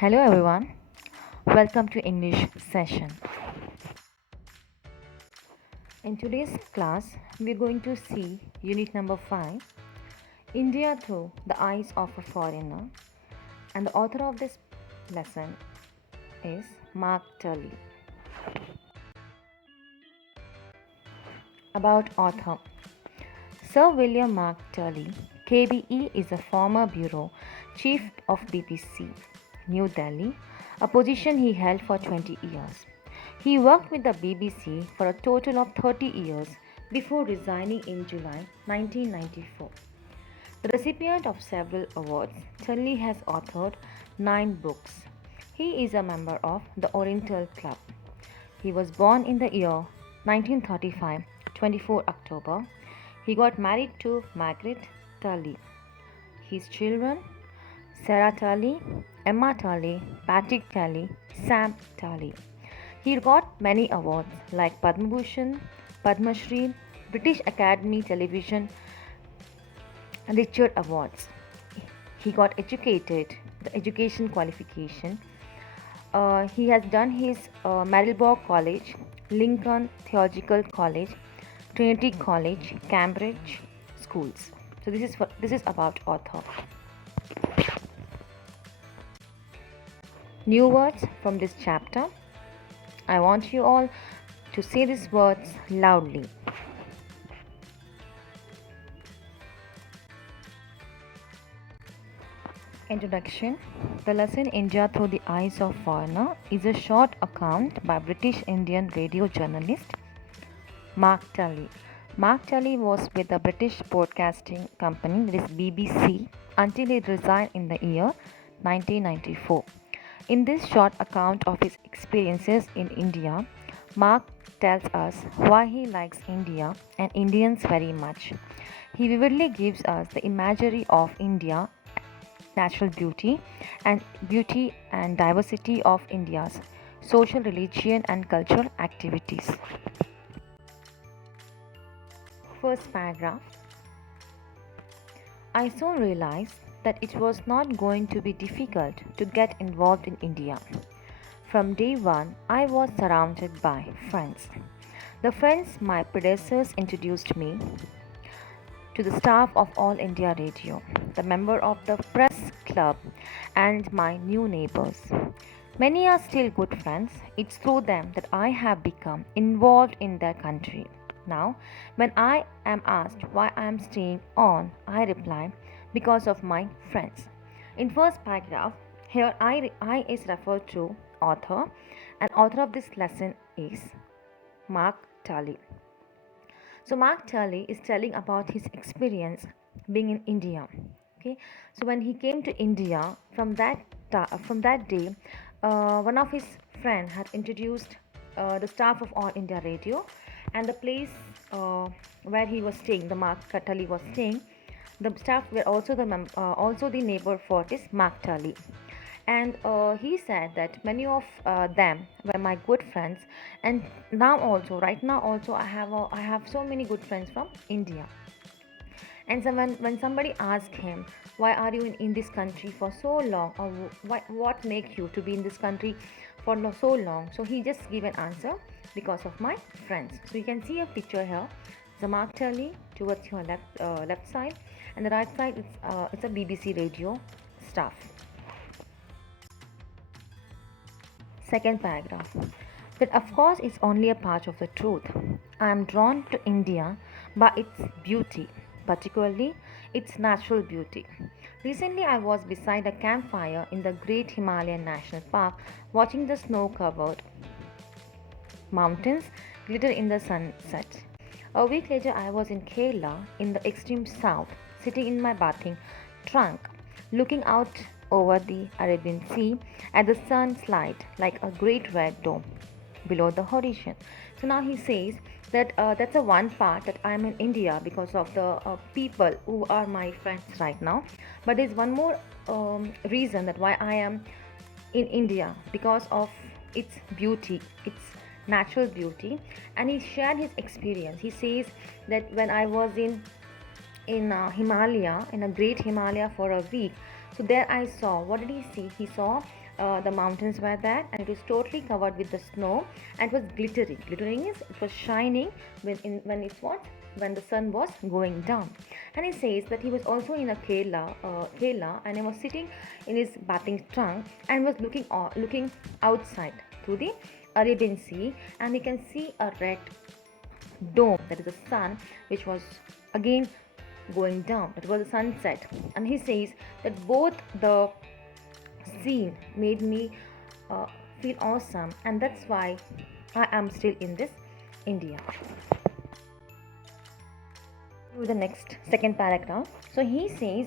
Hello everyone, welcome to English session. In today's class, we're going to see unit number 5, India through the eyes of a foreigner, and the author of this lesson is Mark Tully. About author Sir William Mark Tully, KBE, is a former bureau chief of BBC, New Delhi, a position he held for 20 years. He worked with the BBC for a total of 30 years before resigning in July 1994. The recipient of several awards, Tully has authored 9 books. He is a member of the Oriental Club. He was born in the year 1935, 24 October. He got married to Margaret Tully. His children, Sarah Tully, Emma Tully, Patrick Tully, Sam Tully. He got many awards like Padma Bhushan, Padma Shri, British Academy Television Richard Awards. He got educated, the education qualification. He has done his Marylebone College, Lincoln Theological College, Trinity College, Cambridge schools. So this is about author. New words from this chapter. I want you all to say these words loudly. Introduction. The lesson India through the eyes of foreigner is a short account by British Indian radio journalist Mark Tully. Mark Tully was with the British Broadcasting Company, that is BBC, until he resigned in the year 1994. In this short account of his experiences in India, Mark tells us why he likes India and Indians very much. He vividly gives us the imagery of India, natural beauty and diversity of India's social, religion and cultural activities. First paragraph. I soon realized that it was not going to be difficult to get involved in India. From day one, I was surrounded by friends. The friends my predecessors introduced me to the staff of All India Radio, the member of the press club, and my new neighbors. Many are still good friends. It's through them that I have become involved in their country. Now, when I am asked why I am staying on, I reply, because of my friends. In first paragraph, here I is referred to author, and author of this lesson is Mark Tully. So Mark Tully is telling about his experience being in India. Okay, so when he came to India, from that day, one of his friend had introduced the staff of All India Radio, and the place where he was staying, the Mark Tully was staying. The staff were also also the neighbor for this Mark Tully, and he said that many of them were my good friends, and right now also I have so many good friends from India. And so when somebody asked him, why are you in this country for so long, or what makes you to be in this country for so long, so he just gave an answer, because of my friends. So you can see a picture here, the Mark Tully towards your left side, and the right side it's a BBC radio staff. Second paragraph. That of course is only a part of the truth. I am drawn to India by its beauty, particularly its natural beauty. Recently, I was beside a campfire in the Great Himalayan National Park watching the snow covered mountains glitter in the sunset. A week later, I was in Kerala in the extreme south, sitting in my bathing trunk, looking out over the Arabian Sea at the sun slide like a great red dome below the horizon. So now he says that that's the one part that I'm in India because of the people who are my friends right now. But there's one more reason that why I am in India, because of its beauty, its natural beauty. And he shared his experience. He says that when I was in Himalaya, in a great Himalaya for a week, so there I saw, what did he see? He saw The mountains were there, and it was totally covered with the snow, and it was glittering. Glittering is it was shining when it's what when the sun was going down. And he says that he was also in a Kerala, and he was sitting in his bathing trunk and was looking outside through the Arabian Sea, and he can see a red dome, that is the sun, which was again going down. That was the sunset. And he says that both the scene made me uh, feel awesome, and that's why I am still in this India. To the next second paragraph. So he says,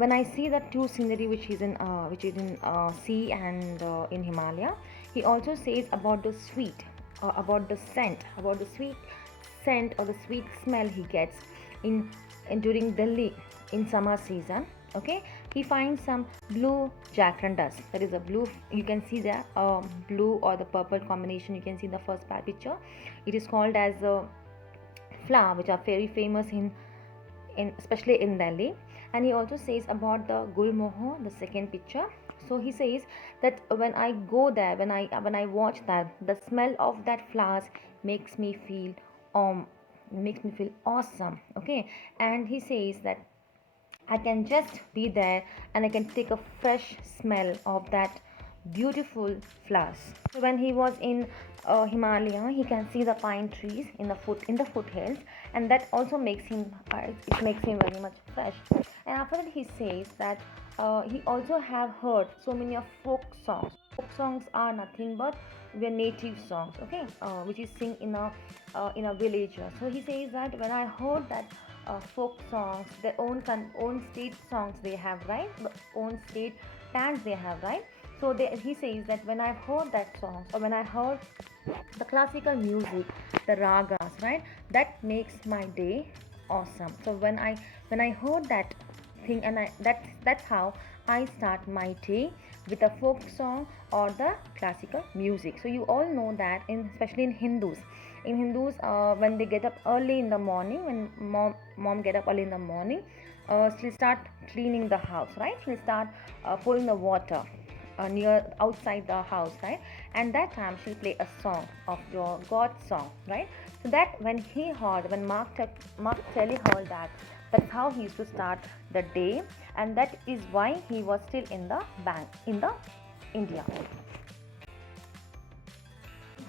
when I see that two scenery which is in sea and in Himalaya, he also says about the about the sweet scent or the sweet smell he gets in during Delhi in summer season. Okay, he finds some blue jacarandas. That is a blue. You can see the blue or the purple combination. You can see in the first picture. It is called as flower, which are very famous in especially in Delhi. And he also says about the Gulmohar, the second picture. So he says that when I go there, when I watch that, the smell of that flowers makes me feel um makes me feel awesome. Okay, and he says that I can just be there and I can take a fresh smell of that beautiful flowers. So when he was in Himalaya, he can see the pine trees in the foothills, and that also makes him it makes him very much fresh. And after that, he says that he also have heard so many of folk songs. Folk songs are nothing but their native songs, okay, which is sing in a village. So he says that when I heard that folk songs, their own state songs they have, right? The own state bands they have, right? So he says that when I heard that songs, or when I heard the classical music, the ragas, right? That makes my day awesome. So when I heard that thing, and that's how I start my day with a folk song or the classical music. So you all know that especially in Hindus, when they get up early in the morning, when mom get up early in the morning, she'll start cleaning the house, right? She'll start pouring the water near outside the house, right? And that time she'll play a song of your God song, right? So that when Mark Telly heard that, that's how he used to start the day, and that is why he was still in the bank in the India.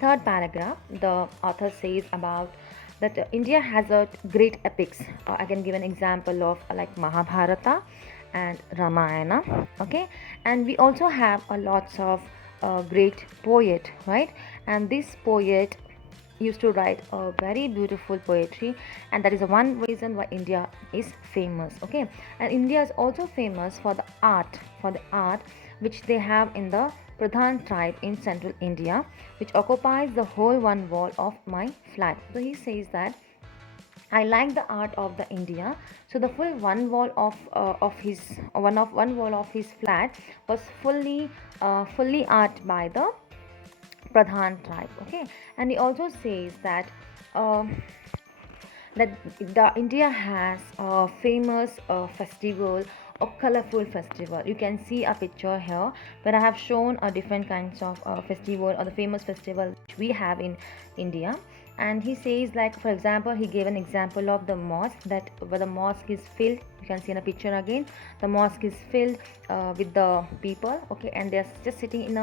Third paragraph, the author says about that India has a great epics. I can give an example of like Mahabharata and Ramayana. Okay, and we also have a lots of great poet, right? And this poet used to write a very beautiful poetry, and that is one reason why India is famous. Okay, and India is also famous for the art which they have in the Pradhan tribe in central India, which occupies the whole one wall of my flat. So he says that I like the art of the India. So the full one wall of his one wall of his flat was fully art by the Pradhan tribe. Okay, and he also says that um, the India has a famous festival, a colorful festival. You can see a picture here where I have shown different kinds of festival or the famous festival which we have in India. And he says, like for example, he gave an example of the mosque, that where the mosque is filled. You can see in a picture again. The mosque is filled with the people, okay, and they're just sitting in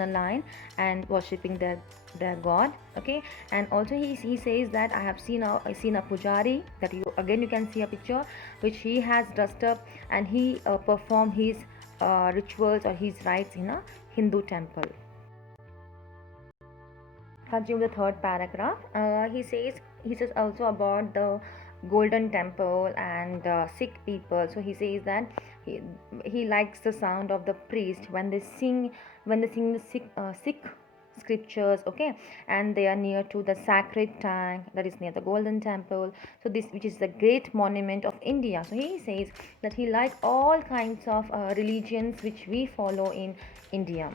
a line and worshipping their god, okay. And also he says that I seen a pujari, that you can see a picture which he has dressed up, and he perform his rituals or his rites in a Hindu temple. Continue the third paragraph. He says also about the golden temple and Sikh people. So he says that he likes the sound of the priest when they sing the Sikh scriptures, okay, and they are near to the sacred tank that is near the golden temple, so this which is the great monument of India. So he says that he likes all kinds of religions which we follow in India.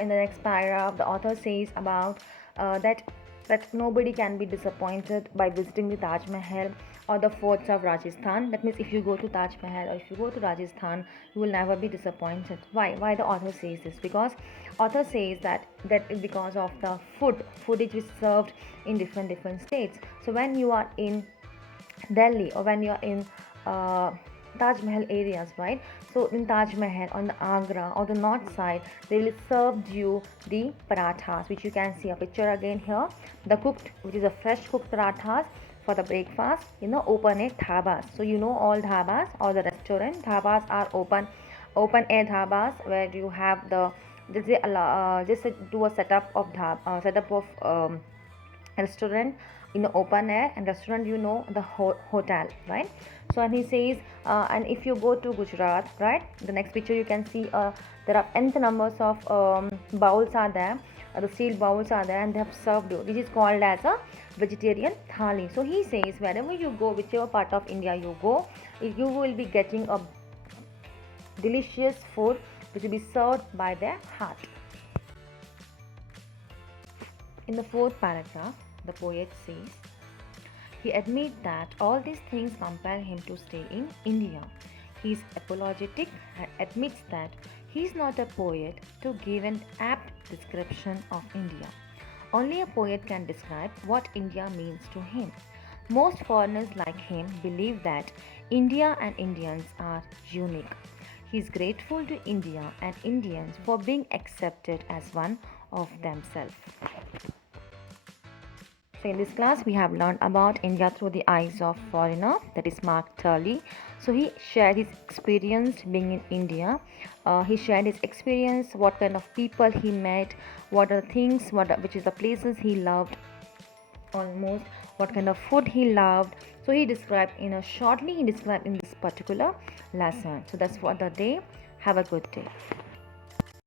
In the next paragraph, the author says about that that nobody can be disappointed by visiting the Taj Mahal or the forts of Rajasthan. That means if you go to Taj Mahal or if you go to Rajasthan, you will never be disappointed. Why the author says this? Because author says that is because of the food which is served in different states. So when you are in Delhi or when you are in uh, Taj Mahal areas, right? So in Taj Mahal on the Agra or the north side, they will serve you the parathas, which you can see a picture again here. The cooked, which is a fresh cooked parathas for the breakfast. Open air dhabas. So all dhabas or the restaurant dhabas are open air dhabas where you have the just do a setup of restaurant in the open air, and restaurant the hotel, right? So and he says and if you go to Gujarat, right, the next picture you can see there are nth numbers of bowls are there, the steel bowls are there, and they have served you, which is called as a vegetarian thali. So he says wherever you go, whichever part of India you go, you will be getting a delicious food which will be served by their heart. In the fourth paragraph, the poet says, he admits that all these things compel him to stay in India. He is apologetic and admits that he is not a poet to give an apt description of India. Only a poet can describe what India means to him. Most foreigners like him believe that India and Indians are unique. He is grateful to India and Indians for being accepted as one of themselves. So in this class we have learned about India through the eyes of foreigner, that is Mark Turley. So he shared his experience being in India. He shared his experience, what kind of people he met, what are the things, which is the places he loved almost, what kind of food he loved. So he described he described in this particular lesson. So that's for the day. Have a good day.